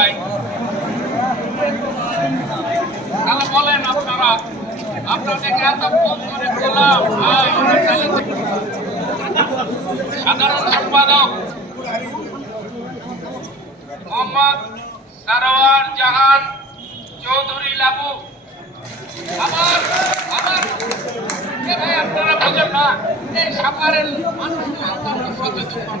ভাই। তাহলে বলেন আপনারা আপনাদেরকে এত ফোন করে বললাম সাধারণ সম্পাদক। মোহাম্মদ সারোয়ার জাহান চৌধুরী লাবু। আবার আবার। ভাই, আপনারা বোঝেন না, এই সাপারের মানুষ আমরা সচেতন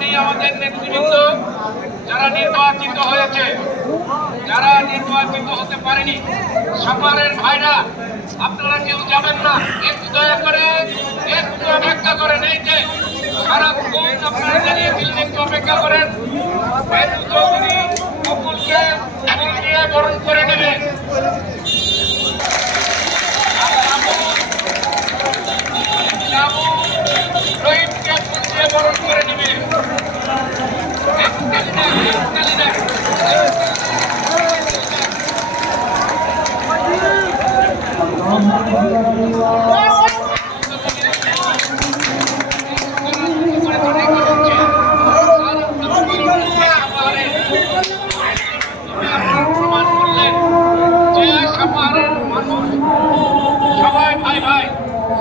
এখনই আমাদের নেতৃবৃন্দ যারা নির্বাচিত হয়েছে, যারা নির্বাচিত হতে পারেনি, সাপারের ভাইরা, আপনারা কেউ যাবেন না। একটু দয়া করে, একটু অপেক্ষা করেন এই যে সারাক্ষণ আপনারা দাঁড়িয়ে ছিলেন একটু অপেক্ষা করেন।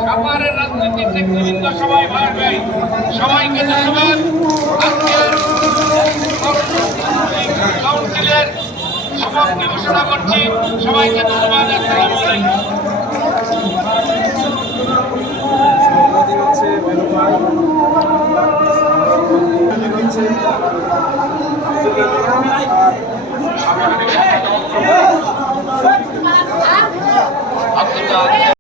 সাপারের সবাই ভাই ভাই সবাইকে ধন্যবাদ আজকের কাউন্সিলের সমাপ্তি ঘোষণা করছি সবাইকে ধন্যবাদ, আসসালামু আলাইকুম। সম্পাদক